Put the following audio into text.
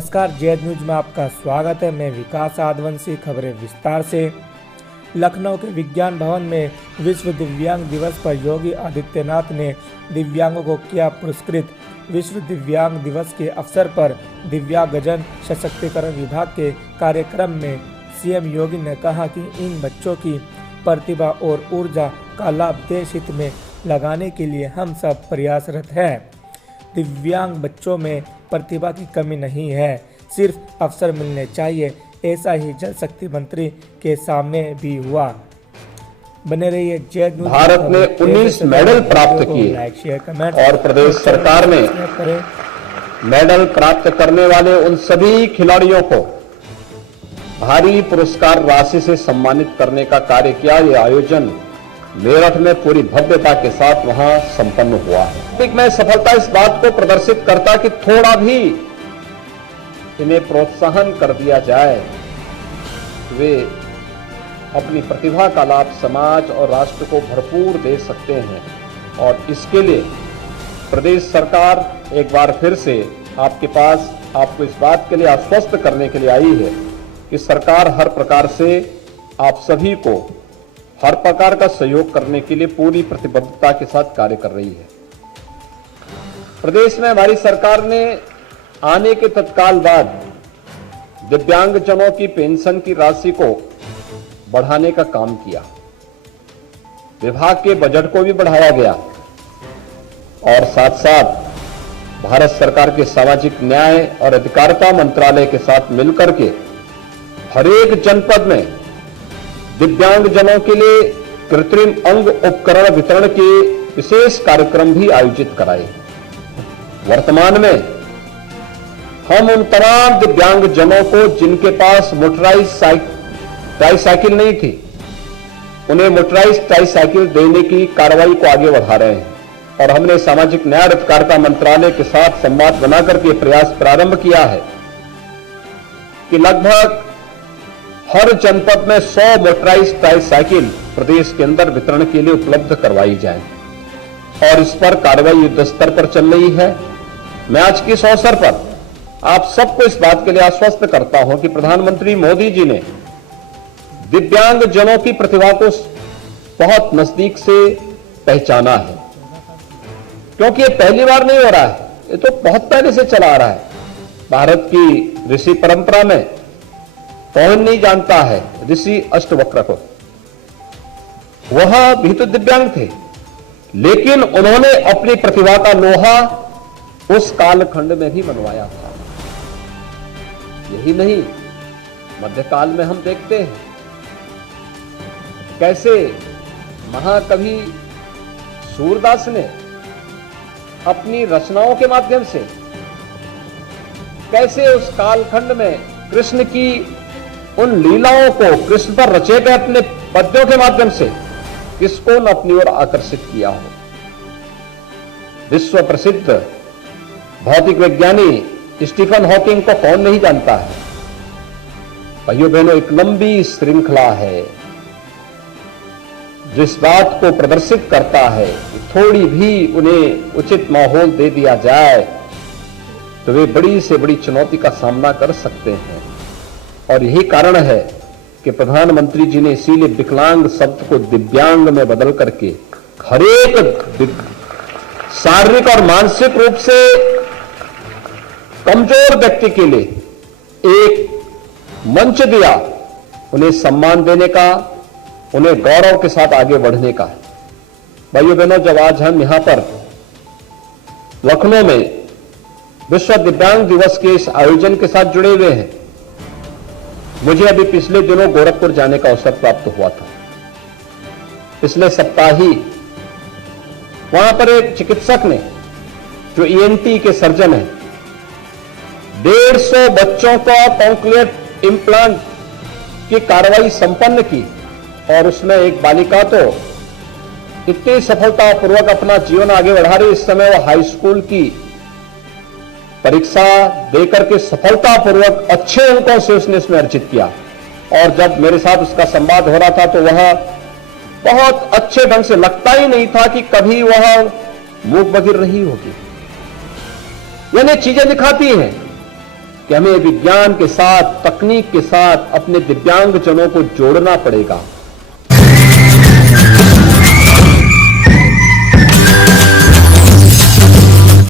नमस्कार, Z news में आपका स्वागत है। मैं विकास आदिवासी। खबरें विस्तार से। लखनऊ के विज्ञान भवन में विश्व दिव्यांग दिवस पर योगी आदित्यनाथ ने दिव्यांगों को किया पुरस्कृत। विश्व दिव्यांग दिवस के अवसर पर दिव्यांगजन सशक्तिकरण विभाग के कार्यक्रम में सीएम योगी ने कहा कि इन बच्चों की प्रतिभा और ऊर्जा का लाभ देश हित में लगाने के लिए हम सब प्रयासरत हैं। दिव्यांग बच्चों में प्रतिभा की कमी नहीं है, सिर्फ अवसर मिलने चाहिए। ऐसा ही जल शक्ति मंत्री के सामने भी हुआ। बने रहिए जेड न्यूज। भारत ने 19 मेडल प्राप्त किए लाइक शेयर कमेंट और प्रदेश सरकार ने मेडल प्राप्त करने वाले उन सभी खिलाड़ियों को भारी पुरस्कार राशि से सम्मानित करने का कार्य किया। ये आयोजन मेरठ में पूरी भव्यता के साथ वहां संपन्न हुआ है। मैं सफलता इस बात को प्रदर्शित करता कि थोड़ा भी इन्हें प्रोत्साहन कर दिया जाए, वे अपनी प्रतिभा का लाभ समाज और राष्ट्र को भरपूर दे सकते हैं। और इसके लिए प्रदेश सरकार एक बार फिर से आपके पास आपको इस बात के लिए आश्वस्त करने के लिए आई है कि सरकार हर प्रकार से आप सभी को हर प्रकार का सहयोग करने के लिए पूरी प्रतिबद्धता के साथ कार्य कर रही है। प्रदेश में हमारी सरकार ने आने के तत्काल बाद दिव्यांगजनों की पेंशन की राशि को बढ़ाने का काम किया। विभाग के बजट को भी बढ़ाया गया और साथ साथ भारत सरकार के सामाजिक न्याय और अधिकारिता मंत्रालय के साथ मिलकर के हर एक जनपद में दिव्यांगजनों के लिए कृत्रिम अंग उपकरण वितरण के विशेष कार्यक्रम भी आयोजित कराए। वर्तमान में हम उन तमाम दिव्यांगजनों को जिनके पास मोटराइज ट्राईसाइकिल नहीं थी, उन्हें मोटराइज ट्राईसाइकिल देने की कार्रवाई को आगे बढ़ा रहे हैं। और हमने सामाजिक न्याय और अधिकारिता मंत्रालय के साथ संवाद बनाकर के प्रयास प्रारंभ किया है कि लगभग हर जनपद में 100 मोटराइज ट्राईसाइकिल प्रदेश के अंदर वितरण के लिए उपलब्ध करवाई जाए और इस पर कार्रवाई युद्ध स्तर पर चल रही है। मैं आज के इस अवसर पर आप सबको इस बात के लिए आश्वस्त करता हूं कि प्रधानमंत्री मोदी जी ने दिव्यांगजनों की प्रतिभा को बहुत नजदीक से पहचाना है, क्योंकि ये पहली बार नहीं हो रहा है, ये तो बहुत पहले से चला आ रहा है। भारत की ऋषि परंपरा में कौन नहीं जानता है ऋषि अष्टवक्र को। वह भी तो दिव्यांग थे, लेकिन उन्होंने अपनी प्रतिभा का लोहा उस कालखंड में भी मनवाया था। यही नहीं, मध्यकाल में हम देखते हैं कैसे महाकवि सूरदास ने अपनी रचनाओं के माध्यम से कैसे उस कालखंड में कृष्ण की उन लीलाओं को, कृष्ण पर रचे गए अपने पद्यों के माध्यम से किसको न अपनी ओर आकर्षित किया हो। विश्व प्रसिद्ध भौतिक विज्ञानी स्टीफन हॉकिंग को कौन नहीं जानता है। भाइयों बहनों, एक लंबी श्रृंखला है जिस बात को प्रदर्शित करता है कि थोड़ी भी उन्हें उचित माहौल दे दिया जाए तो वे बड़ी से बड़ी चुनौती का सामना कर सकते हैं। और यही कारण है कि प्रधानमंत्री जी ने इसीलिए विकलांग शब्द को दिव्यांग में बदल करके हर एक शारीरिक और मानसिक रूप से कमजोर व्यक्ति के लिए एक मंच दिया, उन्हें सम्मान देने का, उन्हें गौरव के साथ आगे बढ़ने का। भाइयों बहनों, जब आज हम यहां पर लखनऊ में विश्व दिव्यांग दिवस के इस आयोजन के साथ जुड़े हुए हैं, मुझे अभी पिछले दिनों गोरखपुर जाने का अवसर प्राप्त हुआ था। पिछले सप्ताह ही वहां पर एक चिकित्सक ने, जो ईएनटी के सर्जन हैं, 150 बच्चों का कॉन्क्लेट इम्प्लांट की कार्रवाई संपन्न की और उसमें एक बालिका तो इतनी सफलतापूर्वक अपना जीवन आगे बढ़ा रही। इस समय वो हाई स्कूल की परीक्षा देकर के सफलतापूर्वक अच्छे अंकों से उसने इसमें अर्जित किया। और जब मेरे साथ उसका संवाद हो रहा था तो वह बहुत अच्छे ढंग से, लगता ही नहीं था कि कभी वह मूक बधिर रही होगी। यानी चीजें दिखाती हैं कि हमें विज्ञान के साथ, तकनीक के साथ अपने दिव्यांगजनों को जोड़ना पड़ेगा।